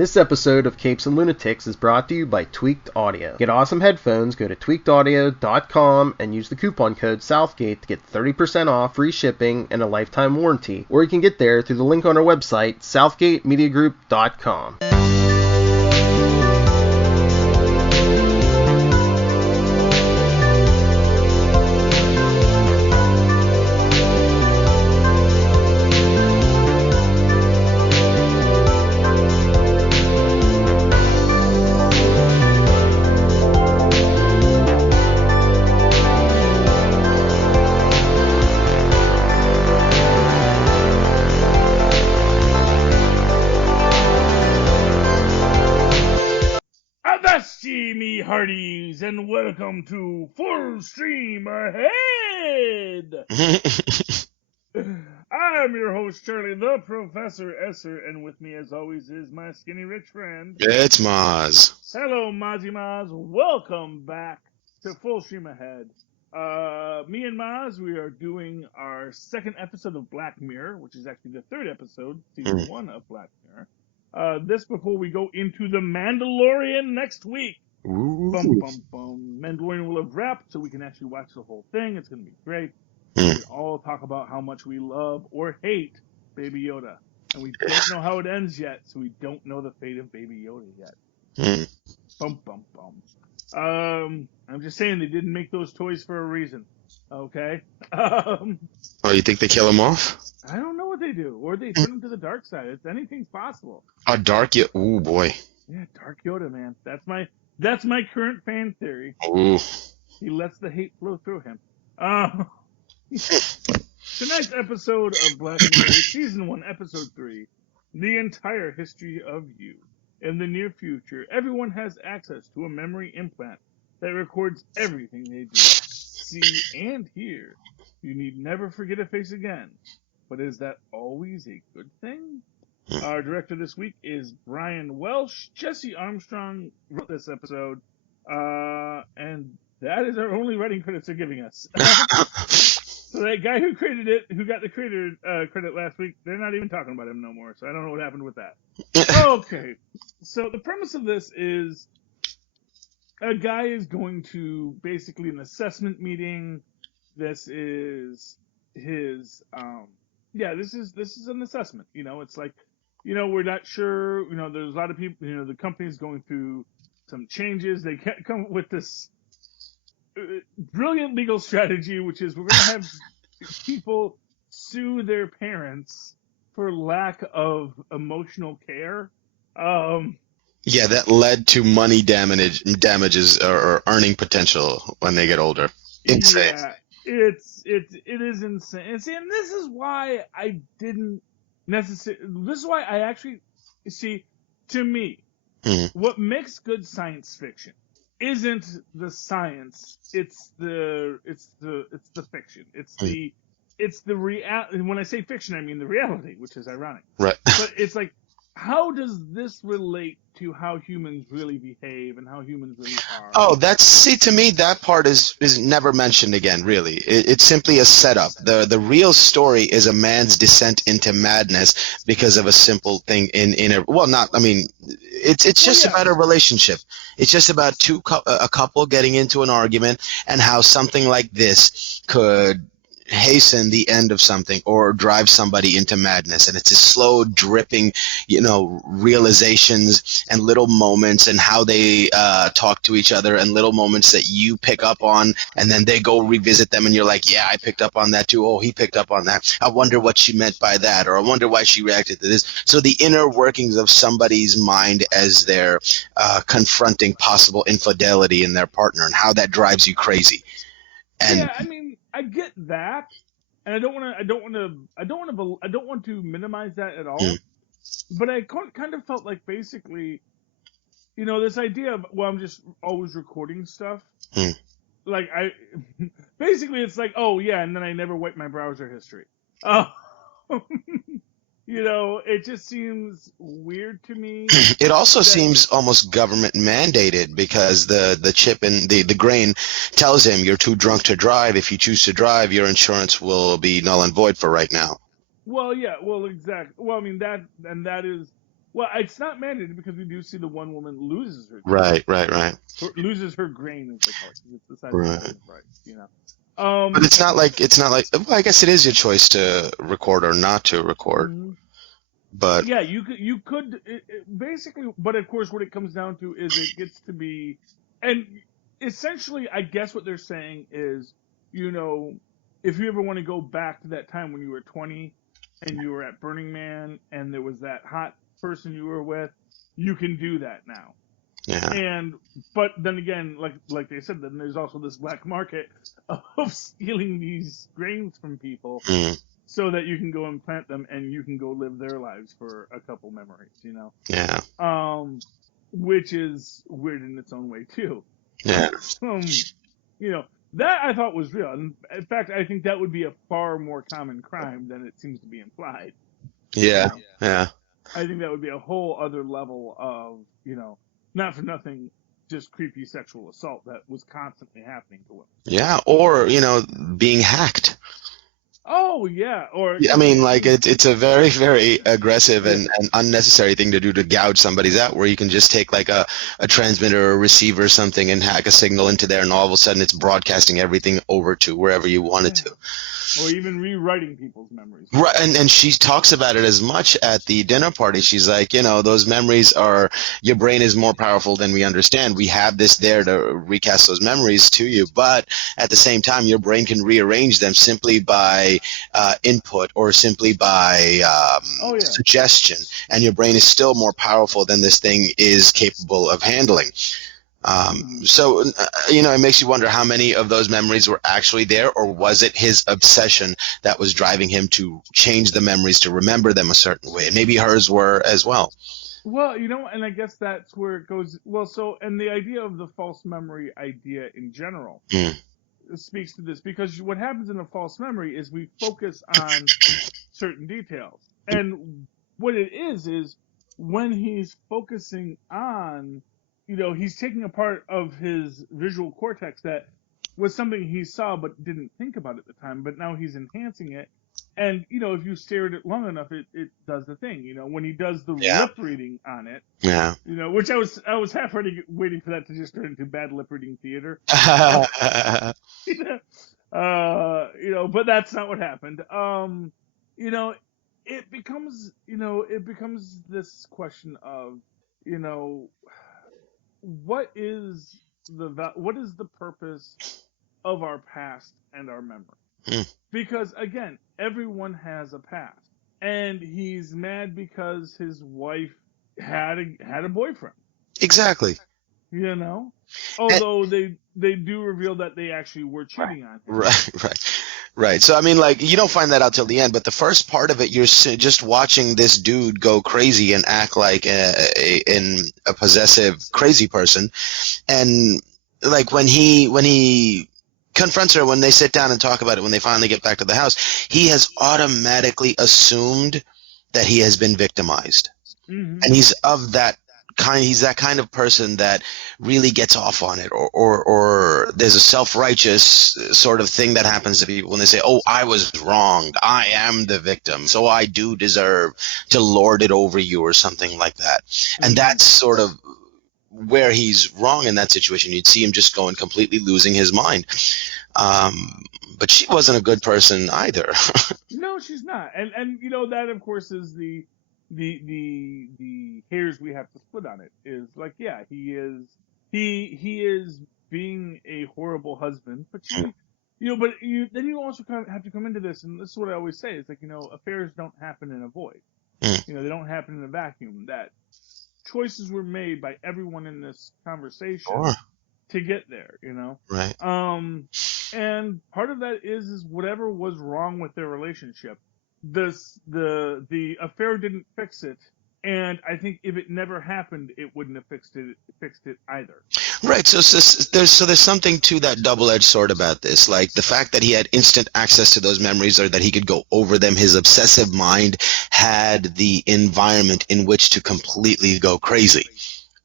This episode of Capes and Lunatics is brought to you by Tweaked Audio. Get awesome headphones, go to tweakedaudio.com and use the coupon code Southgate to get 30% off, free shipping, and a lifetime warranty. Or you can get there through the link on our website, southgatemediagroup.com. Hearties, and welcome to Full Stream Ahead! I'm your host, Charlie, the Professor Esser, and with me, as always, is my skinny rich friend. It's Mozz. Hello, Mozz. Welcome back to Full Stream Ahead. Me and Mozz, we are doing our second episode of Black Mirror, which is actually the third episode, season 1 of Black Mirror. This before we go into The Mandalorian next week. Ooh. Mandalorian will have wrapped, so we can actually watch the whole thing. It's going to be great. We all talk about how much we love or hate Baby Yoda. And we don't know how it ends yet, so we don't know the fate of Baby Yoda yet. I'm just saying they didn't make those toys for a reason. Okay? Oh, you think they kill him off? I don't know what they do. Or they turn him to the dark side. Anything's possible. A dark Yoda? Ooh, boy. Yeah, Dark Yoda, man. That's my current fan theory. Ooh. He lets the hate flow through him. Tonight's episode of Black Mirror, Season 1, Episode 3, The Entire History of You. In the near future, everyone has access to a memory implant that records everything they do, see, and hear. You need never forget a face again. But is that always a good thing? Our director this week is Brian Welsh. Jesse Armstrong wrote this episode, and that is our only writing credits they're giving us. So that guy who created it, who got the creator credit last week, they're not even talking about him no more, so I don't know what happened with that. Okay, so the premise of this is a guy is going to basically an assessment meeting. This is his, this is an assessment. You know, it's like, you know, we're not sure, you know, there's a lot of people, you know, the company's going through some changes. They can't come up with this brilliant legal strategy, which is we're going to have people sue their parents for lack of emotional care. Yeah, that led to money damages or earning potential when they get older. Insane. Yeah, it is insane. And see, and this is why I didn't necessarily. This is why I actually see. To me, what makes good science fiction isn't the science. It's the fiction. It's the reality. When I say fiction, I mean the reality, which is ironic. Right. But it's like, how does this relate to how humans really behave and how humans really are? Oh, to me, that part is never mentioned again, really. It's simply a setup. The real story is a man's descent into madness because of a simple thing it's just about a relationship. It's just about a couple getting into an argument and how something like this could hasten the end of something or drive somebody into madness. And it's a slow dripping, realizations and little moments and how they talk to each other and little moments that you pick up on, and then they go revisit them and you're like, yeah, I picked up on that too. Oh, he picked up on that. I wonder what she meant by that, or I wonder why she reacted to this. So the inner workings of somebody's mind as they're confronting possible infidelity in their partner and how that drives you crazy. And yeah, I mean, I get that, and I don't want to minimize that at all. But I kind of felt like basically, this idea of, well, I'm just always recording stuff. Like basically it's like, oh yeah, and then I never wipe my browser history. It just seems weird to me. It also seems almost government mandated because the chip in the grain tells him you're too drunk to drive. If you choose to drive, your insurance will be null and void for right now. Well, yeah, well, exactly. Well, I mean, that is Well, it's not mandated because we do see the one woman loses her Right. loses her grain, as they call it. It's the size Right. of the right, you know. But it's not like well, I guess it is your choice to record or not to record. Mhm. But Yeah, you could basically, but of course, what it comes down to is it gets to be, and essentially, I guess what they're saying is, you know, if you ever want to go back to that time when you were 20 and you were at Burning Man and there was that hot person you were with, you can do that now. yeah. But then again, like they said, then there's also this black market of stealing these grains from people Mm, so that you can go and plant them and you can go live their lives for a couple memories, you know? yeah. Which is weird in its own way too. Yeah. You know, that I thought was real. And in fact, I think that would be a far more common crime than it seems to be implied. Yeah. You know? Yeah. I think that would be a whole other level of, you know, not for nothing, just creepy sexual assault that was constantly happening to women. Yeah. Or, being hacked. Oh yeah, or I mean, like it's a very, very aggressive and unnecessary thing to do to gouge somebody's out, where you can just take like a transmitter or a receiver or something and hack a signal into there, and all of a sudden it's broadcasting everything over to wherever you want it to. Or even rewriting people's memories. Right, and she talks about it as much at the dinner party. She's like, those memories your brain is more powerful than we understand. We have this there to recast those memories to you, but at the same time, your brain can rearrange them simply by input or simply by suggestion, and your brain is still more powerful than this thing is capable of handling. So, it makes you wonder how many of those memories were actually there, or was it his obsession that was driving him to change the memories to remember them a certain way? And maybe hers were as well. Well, and I guess that's where it goes. Well, and the idea of the false memory idea in general speaks to this, because what happens in a false memory is we focus on certain details. And what it is when he's focusing on, he's taking a part of his visual cortex that was something he saw but didn't think about at the time, but now he's enhancing it. And, if you stare at it long enough, it does the thing. When he does the lip reading on it, which I was half waiting for that to just turn into bad lip reading theater. But that's not what happened. It becomes this question of, what is the purpose of our past and our memory? Because again, everyone has a past, and he's mad because his wife had a boyfriend. Exactly. Although they do reveal that they actually were cheating on him. Right. So, I mean, like, you don't find that out till the end, but the first part of it, you're just watching this dude go crazy and act like a possessive, crazy person. And, like, when he confronts her, when they sit down and talk about it, when they finally get back to the house, he has automatically assumed that he has been victimized. Mm-hmm. And he's that kind of person that really gets off on it, or there's a self-righteous sort of thing that happens to people when they say, oh, I was wronged, I am the victim, so I do deserve to lord it over you, or something like that. Mm-hmm. And that's sort of where he's wrong in that situation. You'd see him just going completely losing his mind. But she wasn't a good person either. No, she's not. And that of course is the hairs we have to split on it. Is like, yeah, he is being a horrible husband, but then you also kind of have to come into this, and this is what I always say, it's like, affairs don't happen in a void. They don't happen in a vacuum. That choices were made by everyone in this conversation to get there, Right. And part of that is whatever was wrong with their relationship. The affair didn't fix it, and I think if it never happened, it wouldn't have fixed it either. Right. So there's something to that double-edged sword about this, like the fact that he had instant access to those memories, or that he could go over them. His obsessive mind had the environment in which to completely go crazy.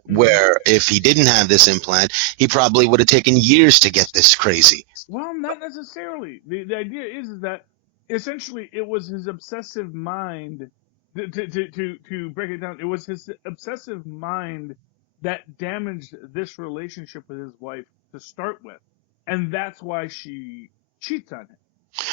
Where if he didn't have this implant, he probably would have taken years to get this crazy. Well, not necessarily. The idea is that essentially it was his obsessive mind to break it down, it was his obsessive mind that damaged this relationship with his wife to start with, and that's why she cheats on him.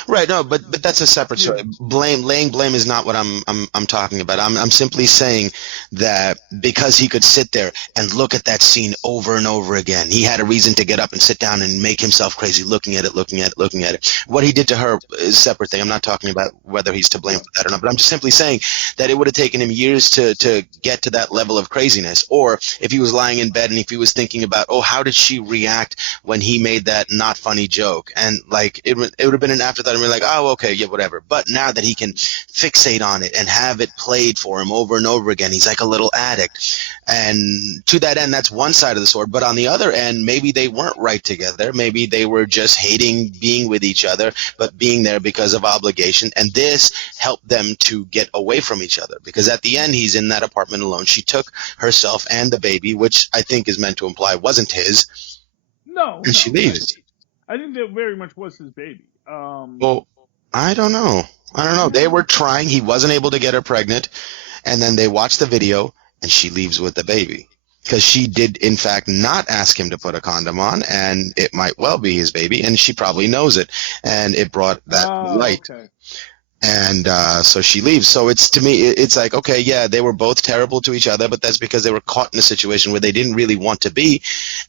Right, no, but that's a separate story. Laying blame is not what I'm talking about. I'm simply saying that because he could sit there and look at that scene over and over again, he had a reason to get up and sit down and make himself crazy, looking at it. What he did to her is a separate thing. I'm not talking about whether he's to blame for that or not, but I'm just simply saying that it would have taken him years to get to that level of craziness. Or if he was lying in bed and if he was thinking about, oh, how did she react when he made that not funny joke? And like it would have been an afterthought. And we're like, oh, okay, yeah, whatever. But now that he can fixate on it and have it played for him over and over again, he's like a little addict. And to that end, that's one side of the sword. But on the other end, maybe they weren't right together. Maybe they were just hating being with each other, but being there because of obligation. And this helped them to get away from each other. Because at the end, he's in that apartment alone. She took herself and the baby, which I think is meant to imply wasn't his. No. And she leaves. I think that very much was his baby. Well, I don't know. They were trying. He wasn't able to get her pregnant. And then they watched the video, and she leaves with the baby. Because she did, in fact, not ask him to put a condom on, and it might well be his baby, and she probably knows it. And it brought that light. Okay. And so she leaves. So it's, to me, it's like, okay, yeah, they were both terrible to each other, but that's because they were caught in a situation where they didn't really want to be.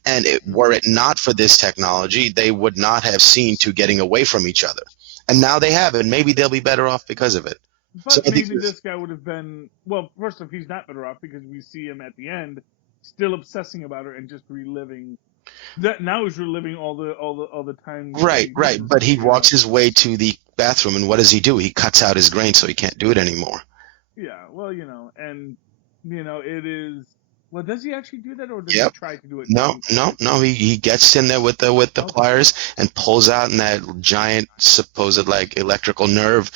And were it not for this technology, they would not have seen to getting away from each other. And now they have, and maybe they'll be better off because of it. But so maybe this guy would have been, well, first off, he's not better off because we see him at the end still obsessing about her and just reliving. That now he's reliving all the time. Right. But he walks his way to the bathroom, and what does he do? He cuts out his grain so he can't do it anymore. Yeah, well, it is. Well, does he actually do that, or does he try to do it? No. He gets in there with the pliers and pulls out in that giant supposed like electrical nerve.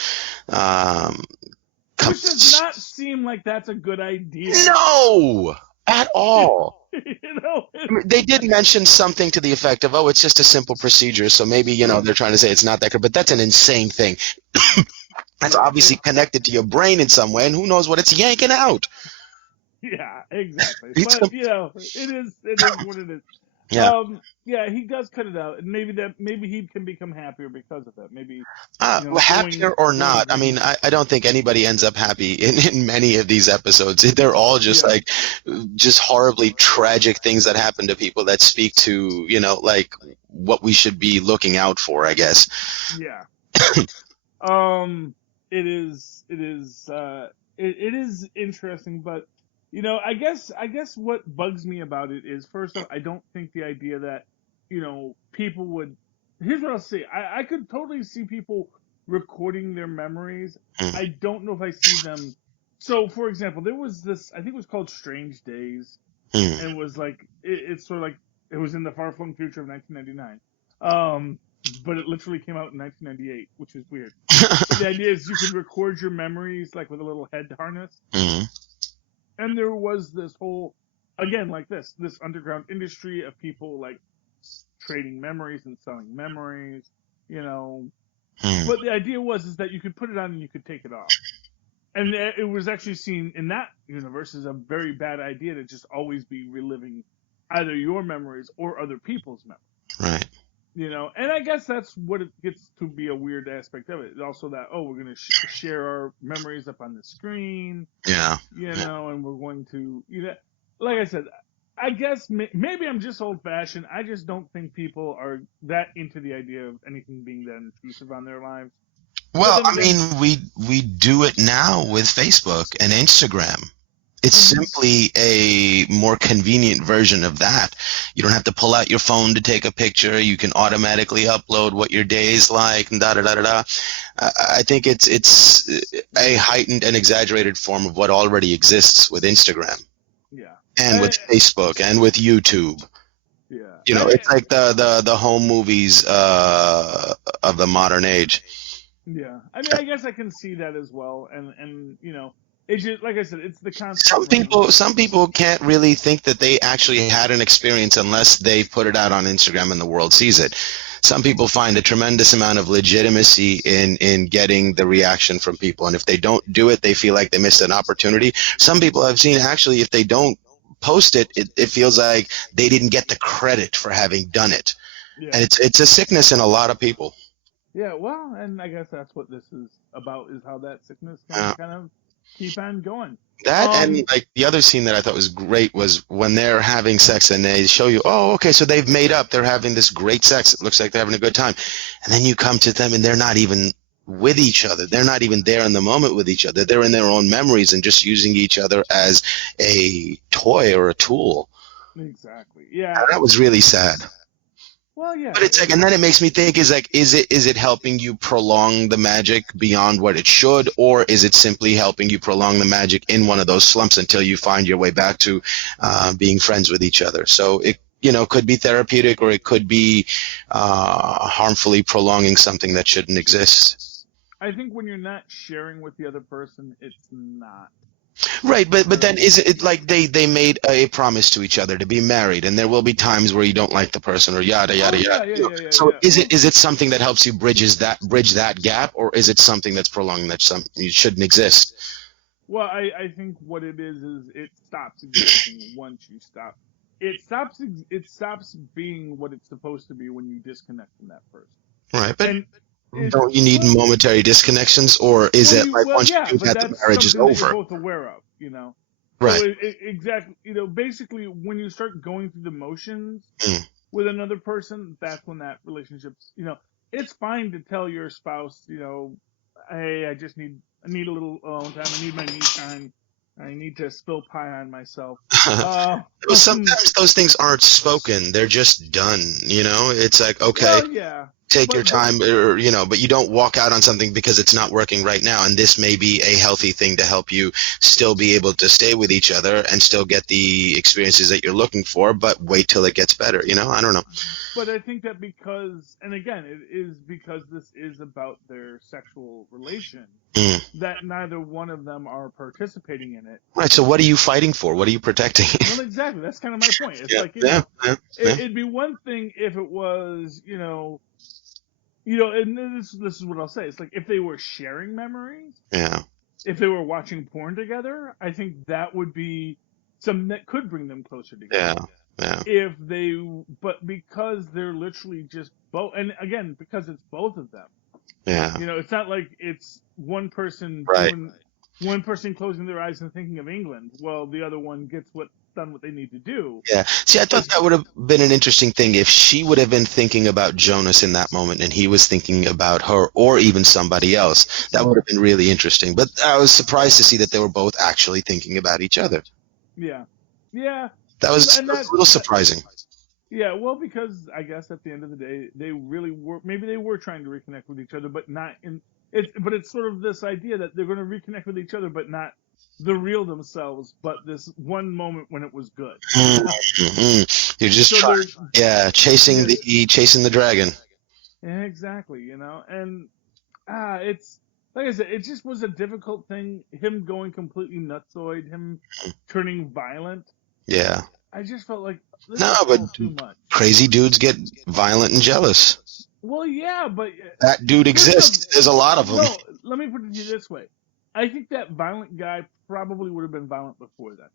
Which does not seem like that's a good idea. No, at all. They did mention something to the effect of, oh, it's just a simple procedure, so maybe, they're trying to say it's not that good, but that's an insane thing. That's obviously connected to your brain in some way, and who knows what it's yanking out. Yeah, exactly. But, it is what it is. Yeah. He does cut it out, and maybe he can become happier because of that. Maybe happier or not. I mean, I don't think anybody ends up happy in many of these episodes. They're all just just horribly tragic things that happen to people that speak to like what we should be looking out for, I guess. Yeah. It is interesting, but. I guess what bugs me about it is, first off, I don't think the idea that, people would. Here's what I'll say. I could totally see people recording their memories. I don't know if I see them. So, for example, there was this, I think it was called Strange Days. And it was like, it's sort of like, it was in the far-flung future of 1999. But it literally came out in 1998, which is weird. The idea is you could record your memories, like with a little head harness. And there was this whole, again, like this underground industry of people like trading memories and selling memories, But the idea is that you could put it on and you could take it off. And it was actually seen in that universe as a very bad idea to just always be reliving either your memories or other people's memories. Right. And I guess that's what it gets to be a weird aspect of it. Also that, we're going to share our memories up on the screen. Yeah. And we're going to, like I said, I guess maybe I'm just old-fashioned. I just don't think people are that into the idea of anything being that intrusive on their lives. Well, I mean, we do it now with Facebook and Instagram. It's simply a more convenient version of that. You don't have to pull out your phone to take a picture. You can automatically upload what your day is like and da-da-da-da-da. I think it's a heightened and exaggerated form of what already exists with Instagram. Yeah. And with Facebook and with YouTube. Yeah. It's like the home movies of the modern age. Yeah. I mean, I guess I can see that as well. And it's just, like I said, it's the concept. Some people can't really think that they actually had an experience unless they put it out on Instagram and the world sees it. some people find a tremendous amount of legitimacy in getting the reaction from people. And if they don't do it, they feel like they missed an opportunity. Some people I've seen, actually, if they don't post it, it feels like they didn't get the credit for having done it. Yeah. And it's a sickness in a lot of people. Yeah, well, and I guess that's what this is about, is how that sickness can kind of keep on going. That and like the other scene that I thought was great was when they're having sex and they show you, oh, okay, so they've made up, they're having this great sex, it looks like they're having a good time, and then you come to them and they're not even with each other, they're not even there in the moment with each other, they're in their own memories and just using each other as a toy or a tool. Exactly. Yeah. And that was really sad. Well, yeah. But it's like, and then it makes me think, is it helping you prolong the magic beyond what it should, or is it simply helping you prolong the magic in one of those slumps until you find your way back to being friends with each other? So it, could be therapeutic, or it could be harmfully prolonging something that shouldn't exist. I think when you're not sharing with the other person, it's not. Right, but then is it like they made a promise to each other to be married, and there will be times where you don't like the person, or yada yada yada. Yeah, so is it something that helps you bridge that gap, or is it something that's prolonging that you shouldn't exist? Well, I think what it is it stops existing once you stop. It stops being what it's supposed to be when you disconnect from that person. Right, but don't you need momentary disconnections, or is it like once you do that, the marriage is over? That you're both aware of, Right. So exactly, basically when you start going through the motions with another person, that's when that relationship's, it's fine to tell your spouse, hey, I need a little alone time, I need my me time, I need to spill pie on myself. Well, sometimes those things aren't spoken; they're just done. It's like, okay. Well, yeah. Take your time, or but you don't walk out on something because it's not working right now, and this may be a healthy thing to help you still be able to stay with each other and still get the experiences that you're looking for, but wait till it gets better. I don't know. But I think that because, and again, it is because this is about their sexual relation, that neither one of them are participating in it. Right, so what are you fighting for? What are you protecting? Well, exactly, that's kind of my point. It's it'd be one thing if it was, and this is what I'll say. It's like if they were sharing memories. Yeah. If they were watching porn together, I think that would be something that could bring them closer together. Yeah. But because they're literally just both, and again, because it's both of them. Yeah. It's not like it's one person one person closing their eyes and thinking of England, while the other one gets done what they need to do. Yeah. See, I thought that would have been an interesting thing if she would have been thinking about Jonas in that moment and he was thinking about her or even somebody else. That would have been really interesting. But I was surprised to see that they were both actually thinking about each other. Yeah. Yeah. That was a little surprising. Yeah, well, because I guess at the end of the day, they really were, maybe they were trying to reconnect with each other, but not but it's sort of this idea that they're going to reconnect with each other, but not the real themselves, but this one moment when it was good. Mm-hmm. You're just chasing the dragon. Yeah, exactly, and it's like I said, it just was a difficult thing. Him going completely nutsoid, him turning violent. Yeah. I just felt like too much. Crazy dudes get violent and jealous. Well, yeah, but that dude exists. There's a lot of them. No, let me put it to you this way. I think that violent guy probably would have been violent before that.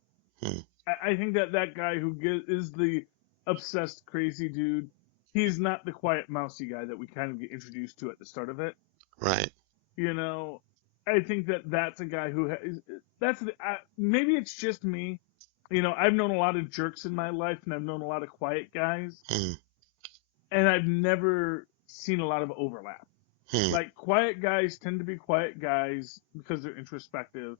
I think that guy who is the obsessed, crazy dude, he's not the quiet, mousy guy that we kind of get introduced to at the start of it. Right. I think that's a guy who maybe it's just me. I've known a lot of jerks in my life, and I've known a lot of quiet guys, and I've never seen a lot of overlap. Like, quiet guys tend to be quiet guys because they're introspective.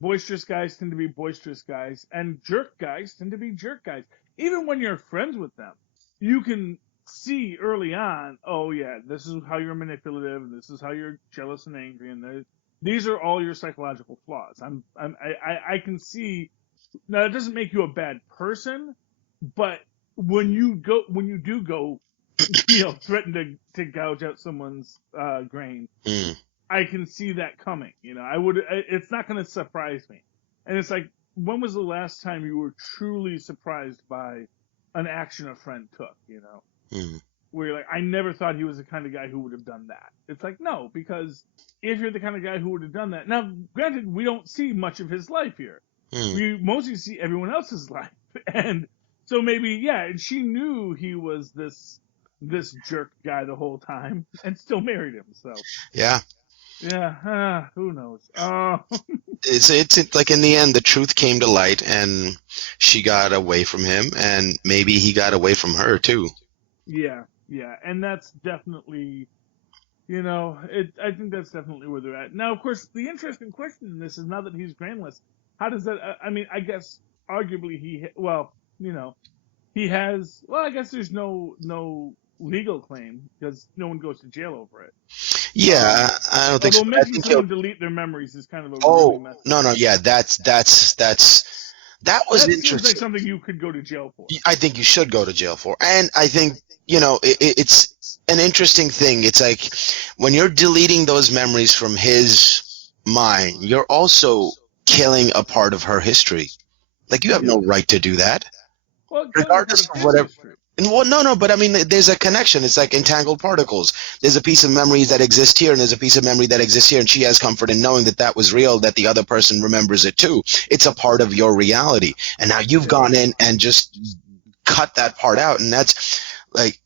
Boisterous guys tend to be boisterous guys, and jerk guys tend to be jerk guys. Even when you're friends with them, you can see early on, oh yeah, this is how you're manipulative, this is how you're jealous and angry, and these are all your psychological flaws. I can see. Now, it doesn't make you a bad person, but when you do go, threaten to gouge out someone's grain, I can see that coming. It's not going to surprise me. And it's like, when was the last time you were truly surprised by an action a friend took? where you're like, I never thought he was the kind of guy who would have done that. It's like, no, because if you're the kind of guy who would have done that, now granted, we don't see much of his life here. We mostly see everyone else's life, and so maybe and she knew he was this jerk guy the whole time, and still married him. So who knows? It's like in the end, the truth came to light, and she got away from him, and maybe he got away from her too. Yeah, and that's definitely, I think that's definitely where they're at. Now, of course, the interesting question in this is, now that he's brainless, how does that? I mean, I guess arguably he has. Well, I guess there's no legal claim because no one goes to jail over it. Yeah, I don't think so. Although making someone delete their memories is kind of a really messy no, yeah, that was interesting. Seems like something you could go to jail for. I think you should go to jail for, and I think it's an interesting thing. It's like when you're deleting those memories from his mind, you're also killing a part of her history. Like, you have no right to do that. Well, regardless of whatever. And no, but I mean, there's a connection. It's like entangled particles. There's a piece of memory that exists here, and there's a piece of memory that exists here, and she has comfort in knowing that was real, that the other person remembers it too. It's a part of your reality. And now you've gone in and just cut that part out, and that's like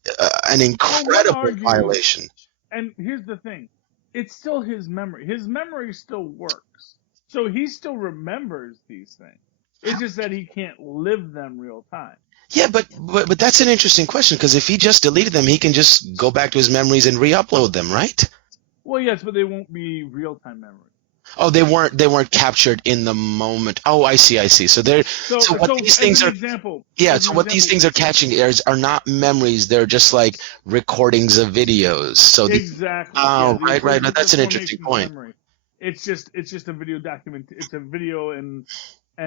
an incredible violation. And here's the thing. It's still his memory. His memory still works. So he still remembers these things. It's just that he can't live them real time. Yeah, but that's an interesting question, because if he just deleted them, he can just go back to his memories and re-upload them, right? Well, yes, but they won't be real-time memories. Oh, they weren't captured in the moment. Oh, I see. So what these things are. Example, so what these things are catching are not memories. They're just like recordings of videos. So exactly. Right. That's an interesting point. Memory. It's just a video document. It's a video and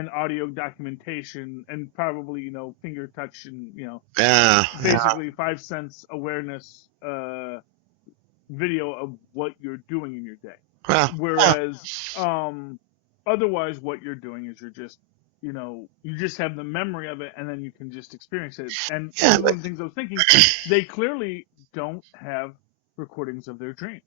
audio documentation, and probably finger touch and basically 5 sense awareness video of what you're doing in your day. Whereas otherwise what you're doing is you're just you just have the memory of it, and then you can just experience it. And one of the things I was thinking, they clearly don't have recordings of their dreams.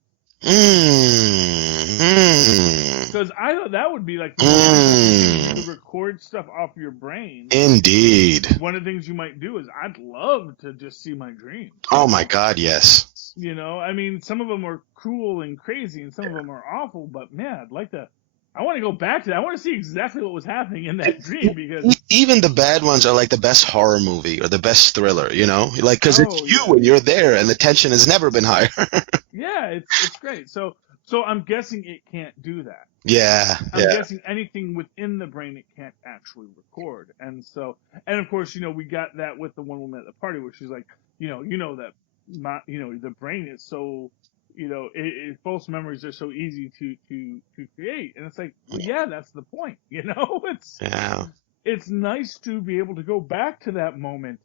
Because I thought that would be like to record stuff off your brain. Indeed. One of the things you might do is, I'd love to just see my dreams. Oh my God, yes. I mean, some of them are cool and crazy, and some of them are awful. But man, I want to go back to that. I want to see exactly what was happening in that dream, because even the bad ones are like the best horror movie or the best thriller. Like, because it's you and you're there, and the tension has never been higher. Yeah, it's great. So I'm guessing it can't do that. Yeah. I'm guessing anything within the brain it can't actually record. And of course, we got that with the one woman at the party where she's like, that the brain is so, false memories are so easy to create. And it's like, well, that's the point. It's nice to be able to go back to that moment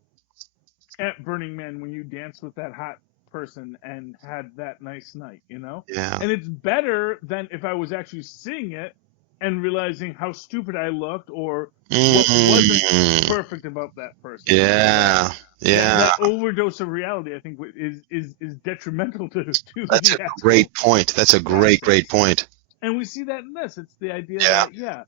at Burning Man when you danced with that hot person and had that nice night, And it's better than if I was actually seeing it and realizing how stupid I looked or what wasn't perfect about that person. Yeah. That overdose of reality, I think, is detrimental to. That's a great point. That's a great point. And we see that in this. It's the idea that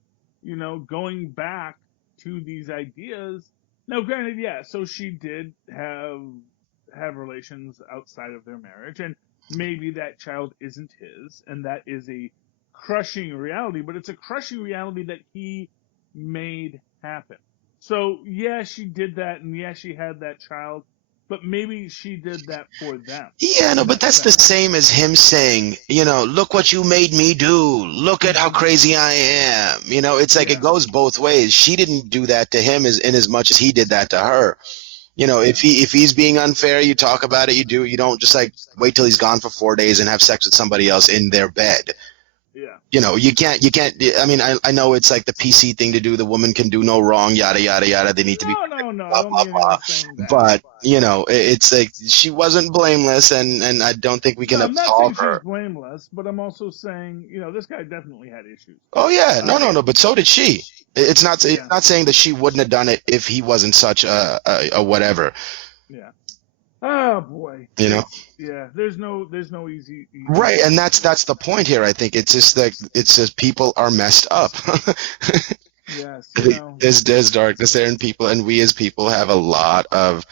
going back to these ideas. Now, granted, so she did have relations outside of their marriage, and maybe that child isn't his, and that is a crushing reality, but it's a crushing reality that he made happen. So she did that, and she had that child, but maybe she did that for them. Yeah, no, but that's the same as him saying, look what you made me do. Look at how crazy I am. It's like it goes both ways. She didn't do that to him in as much as he did that to her. If he's being unfair, you talk about it, you don't just like wait till he's gone for 4 days and have sex with somebody else in their bed. Yeah. You can't, I mean, I know it's like the PC thing to do. The woman can do no wrong, yada, yada, yada. They need to be. No. Blah, blah, blah. But, it's like she wasn't blameless, and I don't think we can absolve her. I'm not saying she's blameless, but I'm also saying, this guy definitely had issues. Oh, yeah. No. But so did she. It's not saying that she wouldn't have done it if he wasn't such a whatever. Yeah. Oh boy. You know? Yeah. There's no easy. Right, and that's the point here. I think it's just that it's just people are messed up. Yes. There's darkness there in people, and we as people have a lot of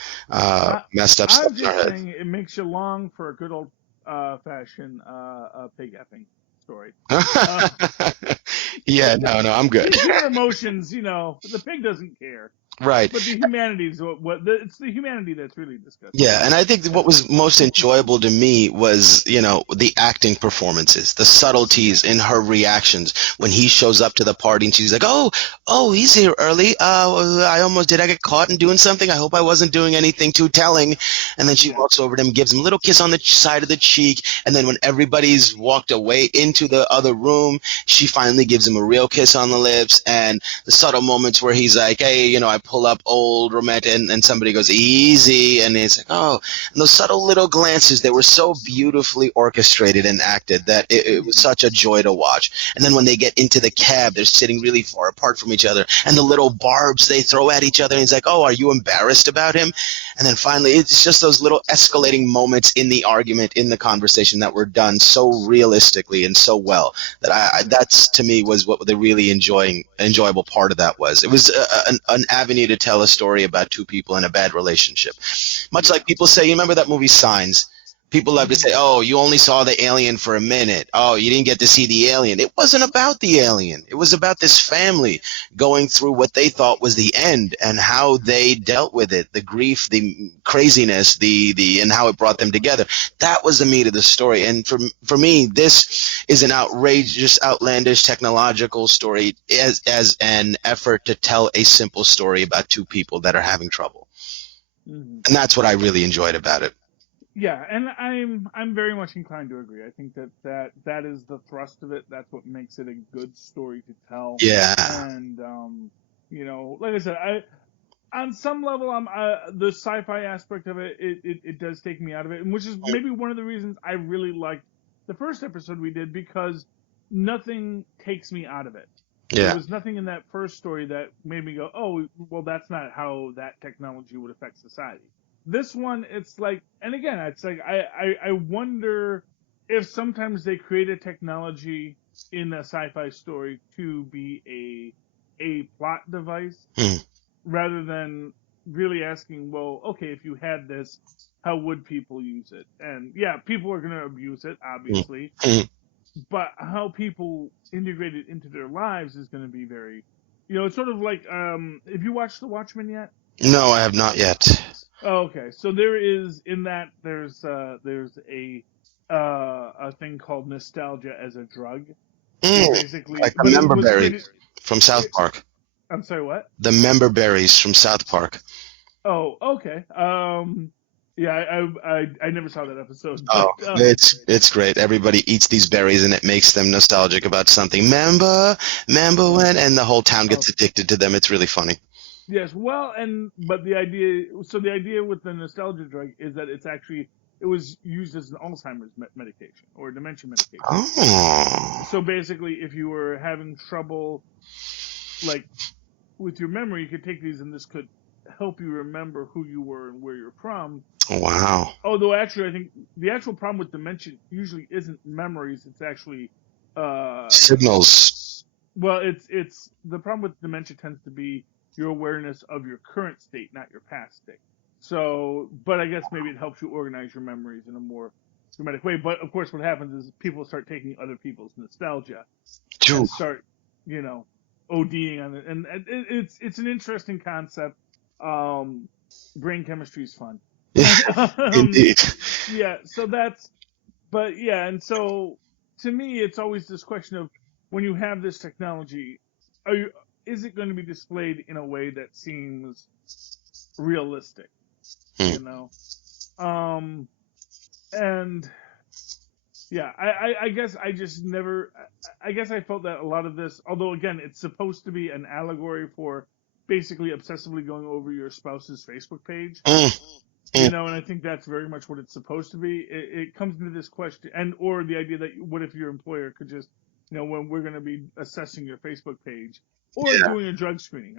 messed up I'm stuff in our just head. saying it makes you long for a good old fashioned pig effing story. Yeah, no, I'm good. Pure emotions, the pig doesn't care. Right. But the humanity is it's the humanity that's really disgusting. Yeah, and I think what was most enjoyable to me was, the acting performances, the subtleties in her reactions when he shows up to the party and she's like, oh, he's here early. Did I get caught in doing something? I hope I wasn't doing anything too telling. And then she walks over to him, gives him a little kiss on the side of the cheek, and then when everybody's walked away into the other room, she finally gives him a real kiss on the lips, and the subtle moments where he's like, hey, I pull up old romantic, and somebody goes easy, and it's like, oh, and those subtle little glances, they were so beautifully orchestrated and acted that it was such a joy to watch. And then when they get into the cab, they're sitting really far apart from each other, and the little barbs they throw at each other, and he's like, oh, are you embarrassed about him? And then finally, it's just those little escalating moments in the argument, in the conversation, that were done so realistically and so well that that's, to me, was what the really enjoyable part of that was. It was an avenue to tell a story about two people in a bad relationship. Much like people say, you remember that movie Signs? People love to say, oh, you only saw the alien for a minute. Oh, you didn't get to see the alien. It wasn't about the alien. It was about this family going through what they thought was the end and how they dealt with it, the grief, the craziness, and how it brought them together. That was the meat of the story. And for me, this is an outrageous, outlandish, technological story as an effort to tell a simple story about two people that are having trouble. Mm-hmm. And that's what I really enjoyed about it. Yeah, and I'm very much inclined to agree. I think that is the thrust of it. That's what makes it a good story to tell. Yeah. And like I said, on some level, the sci-fi aspect of it, it does take me out of it, and which is maybe one of the reasons I really liked the first episode we did, because nothing takes me out of it. Yeah. There was nothing in that first story that made me go, oh, well, that's not how that technology would affect society. This one, it's like, and again, it's like, I wonder if sometimes they create a technology in a sci-fi story to be a plot device rather than really asking, well, okay, if you had this, how would people use it? And yeah, people are going to abuse it, obviously, but how people integrate it into their lives is going to be very, it's sort of like, have you watched The Watchmen yet? No, I have not yet. Oh, okay, so there's a thing called nostalgia as a drug. Basically, like the member berries from South Park. I'm sorry, what? The member berries from South Park. Oh, okay. Yeah, I never saw that episode. But, it's great. Everybody eats these berries and it makes them nostalgic about something. Remember when? And the whole town gets addicted to them. It's really funny. Yes, well, but the idea with the nostalgia drug is that it was used as an Alzheimer's medication or dementia medication. Oh. So basically, if you were having trouble, like, with your memory, you could take these and this could help you remember who you were and where you're from. Wow. Although actually, I think the actual problem with dementia usually isn't memories, it's actually signals. Well, it's the problem with dementia tends to be your awareness of your current state, not your past state. So, but I guess maybe it helps you organize your memories in a more dramatic way. But of course, what happens is people start taking other people's nostalgia and start, ODing on it. And it's an interesting concept. Brain chemistry is fun. Indeed. Yeah. So and so to me, it's always this question of when you have this technology, is it going to be displayed in a way that seems realistic? And yeah, I guess I just never. I guess I felt that a lot of this, although again, it's supposed to be an allegory for basically obsessively going over your spouse's Facebook page. And I think that's very much what it's supposed to be. It comes into this question, or the idea that what if your employer could just, when we're going to be assessing your Facebook page, or doing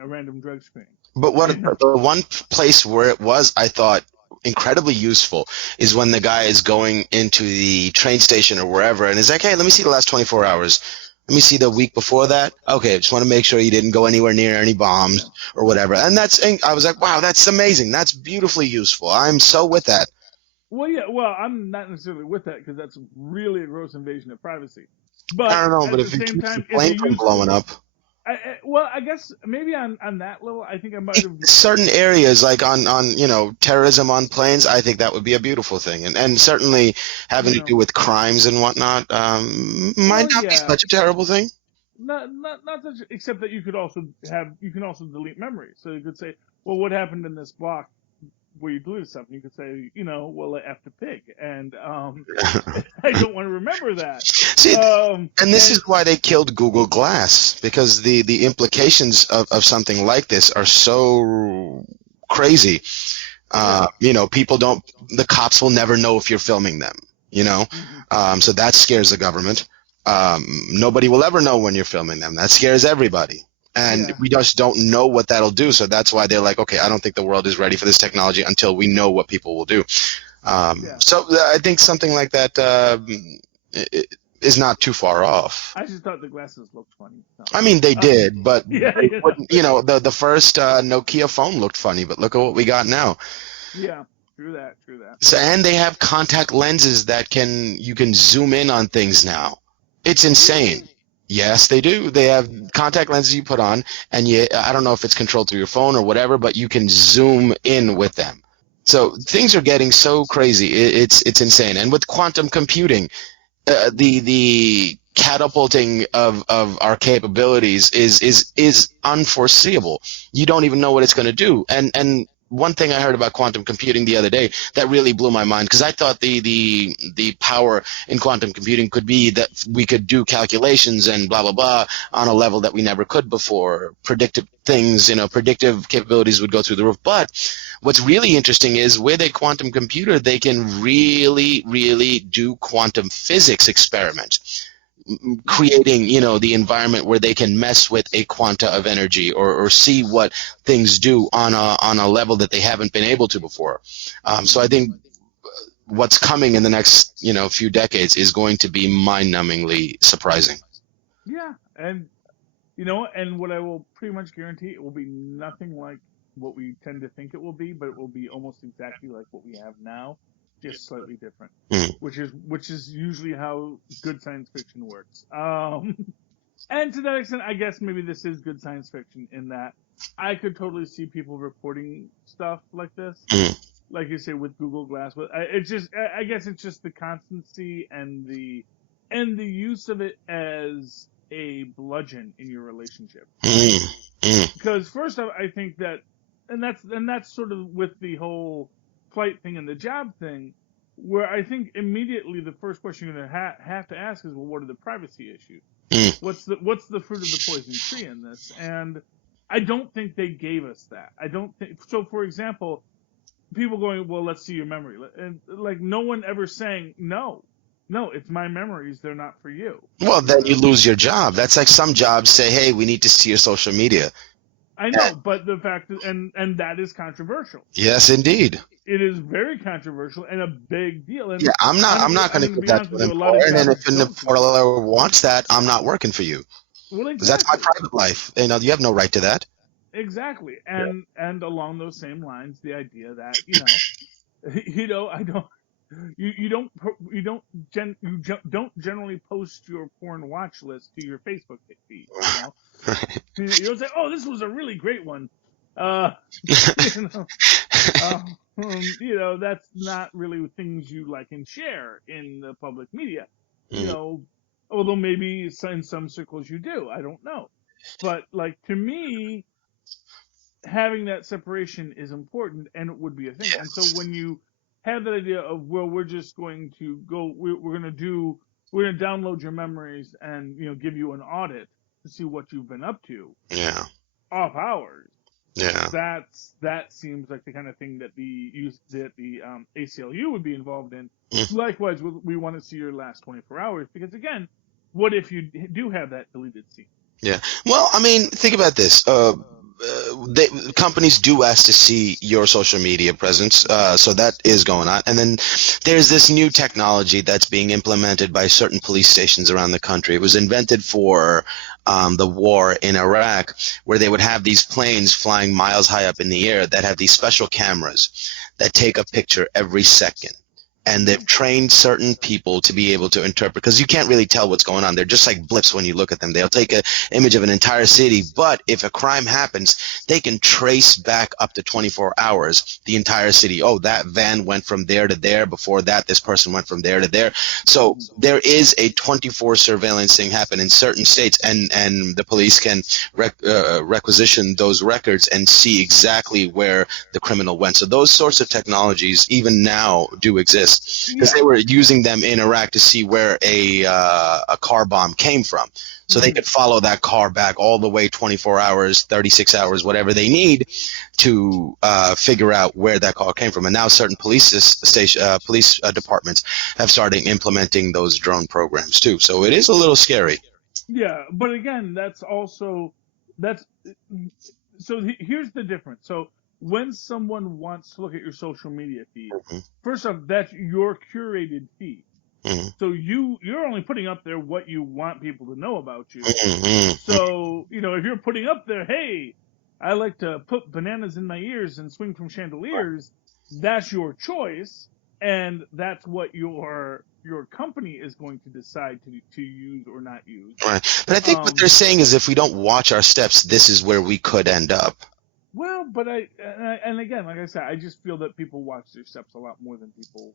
a random drug screening. But the one place where it was, I thought, incredibly useful is when the guy is going into the train station or wherever and is like, hey, let me see the last 24 hours. Let me see the week before that. Okay, just want to make sure you didn't go anywhere near any bombs or whatever. And I was like, wow, that's amazing. That's beautifully useful. I'm so with that. Well, yeah. Well, I'm not necessarily with that because that's really a gross invasion of privacy. But I don't know, at but the if it same keeps the time, plane from blowing up. Well, I guess maybe on that level, I think I might have. Certain areas, like on terrorism on planes, I think that would be a beautiful thing, and certainly having to do with crimes and whatnot, might not be such a terrible thing. Not such, except that you can also delete memories. So you could say, well, what happened in this block where you deleted something? You could say, well, I effed a pig, and I don't want to remember that. See, and this is why they killed Google Glass, because the implications of something like this are so crazy. The cops will never know if you're filming them, so that scares the government. Nobody will ever know when you're filming them. That scares everybody. And we just don't know what that'll do. So that's why they're like, okay, I don't think the world is ready for this technology until we know what people will do. So I think something like that is not too far off. I just thought the glasses looked funny. So. I mean, they did, but the first Nokia phone looked funny, but look at what we got now. Yeah, true that. So, and they have contact lenses that you can zoom in on things now. It's insane. Yes, they do. They have contact lenses you put on, and I don't know if it's controlled through your phone or whatever, but you can zoom in with them. So things are getting so crazy. It's insane. And with quantum computing, the catapulting of our capabilities is unforeseeable. You don't even know what it's going to do. And one thing I heard about quantum computing the other day that really blew my mind, because I thought the power in quantum computing could be that we could do calculations and blah, blah, blah on a level that we never could before. Predictive things, predictive capabilities would go through the roof. But what's really interesting is with a quantum computer, they can really, really do quantum physics experiments, creating, the environment where they can mess with a quanta of energy or see what things do on a level that they haven't been able to before. So I think what's coming in the next, few decades is going to be mind-numbingly surprising. Yeah, and and what I will pretty much guarantee, it will be nothing like what we tend to think it will be, but it will be almost exactly like what we have now. Just slightly different, which is usually how good science fiction works. And to that extent, I guess maybe this is good science fiction in that I could totally see people reporting stuff like this, like you say with Google Glass. But I guess it's just the constancy and the use of it as a bludgeon in your relationship. Because first off, I think that, and that's sort of with the whole flight thing and the job thing, where I think immediately the first question you're going to have to ask is, well, what are the privacy issues? What's the fruit of the poison tree in this? And I don't think they gave us that. I don't think so. For example, people going, well, let's see your memory, and like no one ever saying no, it's my memories. They're not for you. Well, then you lose your job. That's like some jobs say, hey, we need to see your social media. I know, but the fact is, and that is controversial. Yes, indeed. It is very controversial and a big deal. And I'm not going to give that to an employer. And then if an employer wants that, I'm not working for you. Well, exactly. Because that's my private life. You have no right to that. Exactly. And along those same lines, the idea that you don't generally post your porn watch list to your Facebook feed. You don't say, "Oh, this was a really great one." That's not really things you like and share in the public media. Although maybe in some circles you do. I don't know. But like to me, having that separation is important, and it would be a thing. Yes. And so when you have that idea of, well, we're just going to go, we're going to download your memories and give you an audit to see what you've been up to. Yeah. Off hours. Yeah. That seems like the kind of thing that the ACLU would be involved in. Likewise, we want to see your last 24 hours because again, what if you do have that deleted scene? Yeah. Well, I mean, think about this. companies do ask to see your social media presence, so that is going on. And then there's this new technology that's being implemented by certain police stations around the country. It was invented for the war in Iraq, where they would have these planes flying miles high up in the air that have these special cameras that take a picture every second. And they've trained certain people to be able to interpret, because you can't really tell what's going on. They're just like blips when you look at them. They'll take an image of an entire city, but if a crime happens, they can trace back up to 24 hours the entire city. Oh, that van went from there to there. Before that, this person went from there to there. So there is a 24 surveillance thing happen in certain states, and the police can requisition those records and see exactly where the criminal went. So those sorts of technologies even now do exist. Because they were using them in Iraq to see where a car bomb came from. So they could follow that car back all the way 24 hours, 36 hours, whatever they need to figure out where that car came from. And now certain police departments have started implementing those drone programs too. So it is a little scary. Yeah, but again, so here's the difference. So when someone wants to look at your social media feed, first off, that's your curated feed. So you're only putting up there what you want people to know about you. So, if you're putting up there, hey, I like to put bananas in my ears and swing from chandeliers, that's your choice, and that's what your company is going to decide to use or not use. Right. But I think what they're saying is if we don't watch our steps, this is where we could end up. Well, but and again, like I said, I just feel that people watch their steps a lot more than people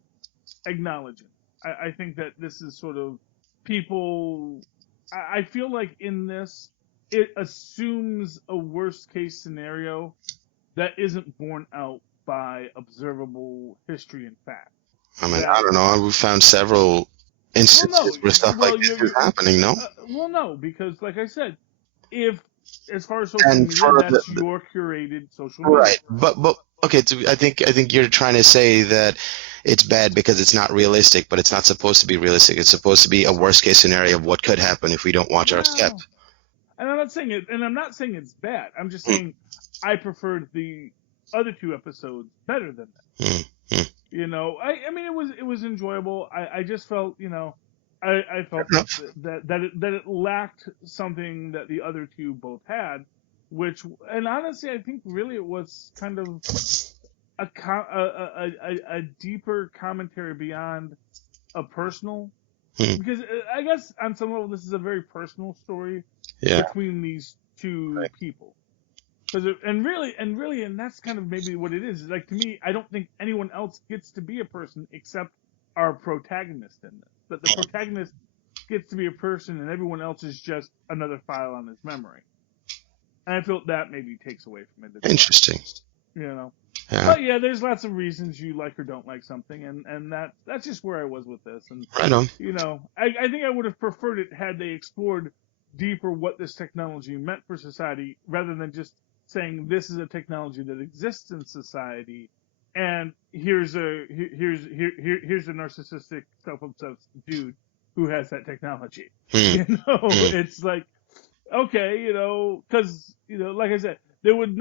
acknowledge it. I think that this is sort of people. I feel like in this, it assumes a worst case scenario that isn't borne out by observable history and fact. I mean, I don't know. We found several instances where stuff like this is happening. No. No, because like I said, as far as social media, that's your curated social media. Right, but okay. So I think you're trying to say that it's bad because it's not realistic, but it's not supposed to be realistic. It's supposed to be a worst case scenario of what could happen if we don't watch our step. And I'm not saying it, and I'm not saying it's bad. I'm just saying I preferred the other two episodes better than that. I mean, it was enjoyable. I just felt, I felt that it lacked something that the other two both had, and honestly, I think really it was kind of a deeper commentary beyond a personal, because I guess on some level this is a very personal story between these two people. And that's kind of maybe what it is. Like, to me, I don't think anyone else gets to be a person except our protagonist in this. That the protagonist gets to be a person and everyone else is just another file on his memory. And I feel that maybe takes away from it. Interesting. Yeah. But yeah, there's lots of reasons you like or don't like something, and that's just where I was with this. And right on. I think I would have preferred it had they explored deeper what this technology meant for society, rather than just saying this is a technology that exists in society, and here's a narcissistic, self-obsessed dude who has that technology. It's like, okay, because like I said, there would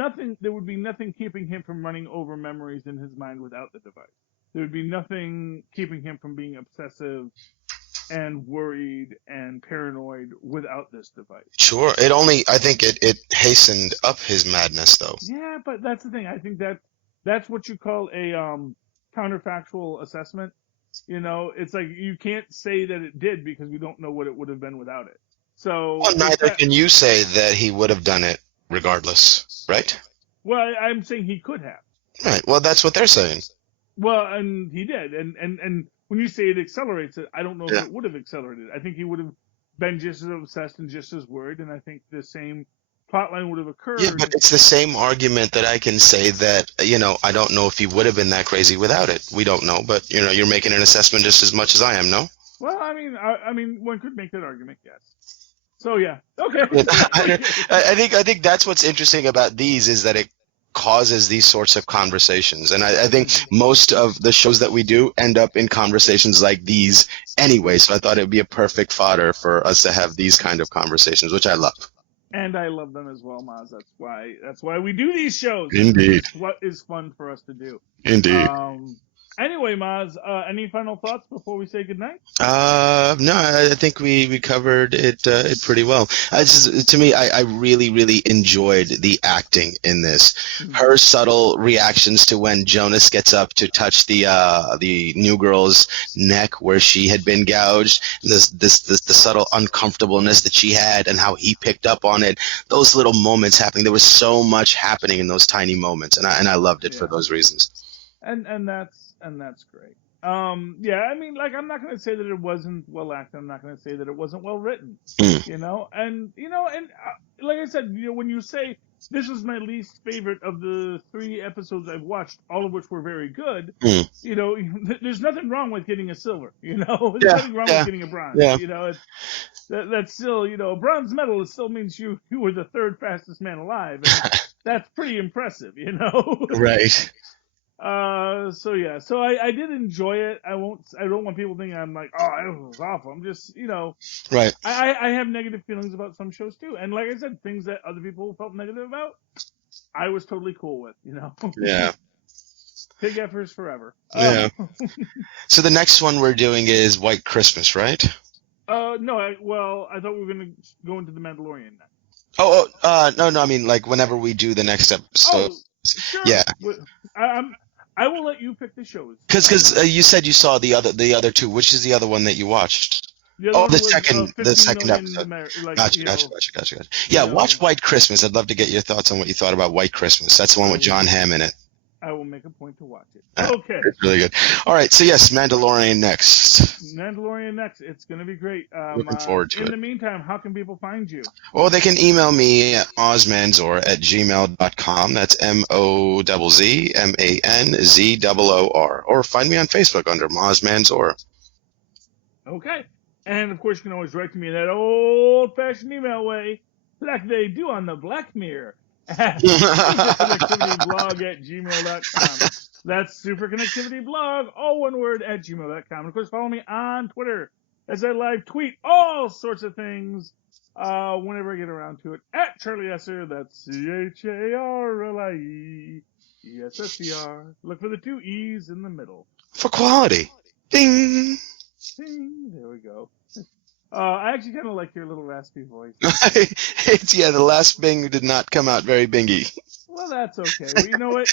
be nothing keeping him from running over memories in his mind without the device. There would be nothing keeping him from being obsessive and worried and paranoid without this device. Sure. I think it hastened up his madness, though. Yeah, but that's the thing. I think that's what you call a counterfactual assessment. It's like you can't say that it did because we don't know what it would have been without it. So neither can you say that he would have done it regardless, right? Well, I'm saying he could have. Right. Well, that's what they're saying. Well, and he did. And when you say it accelerates it, I don't know if it would have accelerated. I think he would have been just as obsessed and just as worried, and I think the same plotline would have occurred. Yeah, but it's the same argument that I can say that, I don't know if he would have been that crazy without it. We don't know, but, you're making an assessment just as much as I am, no? Well, I mean, one could make that argument, yes. So, yeah. Okay. I think that's what's interesting about these is that it causes these sorts of conversations. And I think most of the shows that we do end up in conversations like these anyway. So I thought it would be a perfect fodder for us to have these kind of conversations, which I love. And I love them as well, Mozz. That's why we do these shows. Indeed. It's what is fun for us to do. Indeed. Anyway, Mozz, any final thoughts before we say goodnight? No, I think we covered it pretty well. To me, I really, really enjoyed the acting in this. Her subtle reactions to when Jonas gets up to touch the new girl's neck where she had been gouged, the subtle uncomfortableness that she had, and how he picked up on it. Those little moments happening. There was so much happening in those tiny moments, and I loved it for those reasons. And that's great. I mean, like, I'm not going to say that it wasn't well acted. I'm not going to say that it wasn't well written. And like I said, when you say this was my least favorite of the 3 episodes I've watched, all of which were very good, there's nothing wrong with getting a silver. There's nothing wrong with getting a bronze. That's still, a bronze medal. It still means you were the 3rd fastest man alive. And that's pretty impressive. Right. So I did enjoy it. I don't want people thinking I'm like, oh, it was awful. I'm just, right. I have negative feelings about some shows too. And like I said, things that other people felt negative about, I was totally cool with, Yeah. Pig effers forever. Yeah. So the next one we're doing is White Christmas, right? No, I thought we were going to go into The Mandalorian next. No, I mean, like, whenever we do the next episode. Oh, sure. Yeah. I will let you pick the shows. Because you said you saw the other 2. Which is the other one that you watched? The second episode. Gotcha. Yeah, watch White Christmas. I'd love to get your thoughts on what you thought about White Christmas. That's the one with John Hamm in it. I will make a point to watch it. Okay. It's really good. All right, so yes, Mandalorian next. It's going to be great. Looking forward to it. In the meantime, how can people find you? Well, they can email me at mozzmanzor@gmail.com. That's MOZZMANZOOR. Or find me on Facebook under Mozz Manzor. Okay. And, of course, you can always write to me in that old-fashioned email way, like they do on the Black Mirror, at superconnectivityblog@gmail.com. That's superconnectivityblog, all one word, @gmail.com. And, of course, follow me on Twitter as I live tweet all sorts of things whenever I get around to it, at Charlie Esser. That's CHARLIESSER. Look for the 2 E's in the middle. For quality. Ding! Ding. There we go. I actually kind of like your little raspy voice. The last bing did not come out very bingy. Well, that's okay. Well, you know what,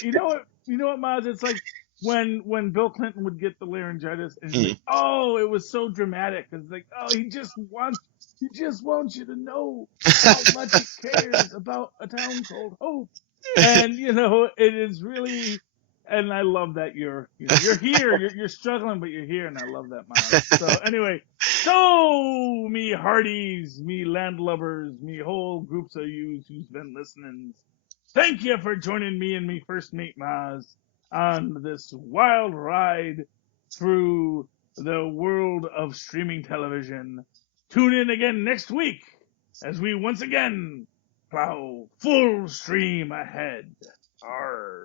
Mozz? It's like when Bill Clinton would get the laryngitis, and he's like, oh, it was so dramatic. It's like, oh, he just wants you to know how much he cares about a town called Hope. And it is really. And I love that you're here. You're struggling, but you're here, and I love that, Mozz. So anyway, me hearties, me landlubbers, me whole groups of yous who's been listening, thank you for joining me and me first mate Mozz on this wild ride through the world of streaming television. Tune in again next week as we once again plow full stream ahead. Arr.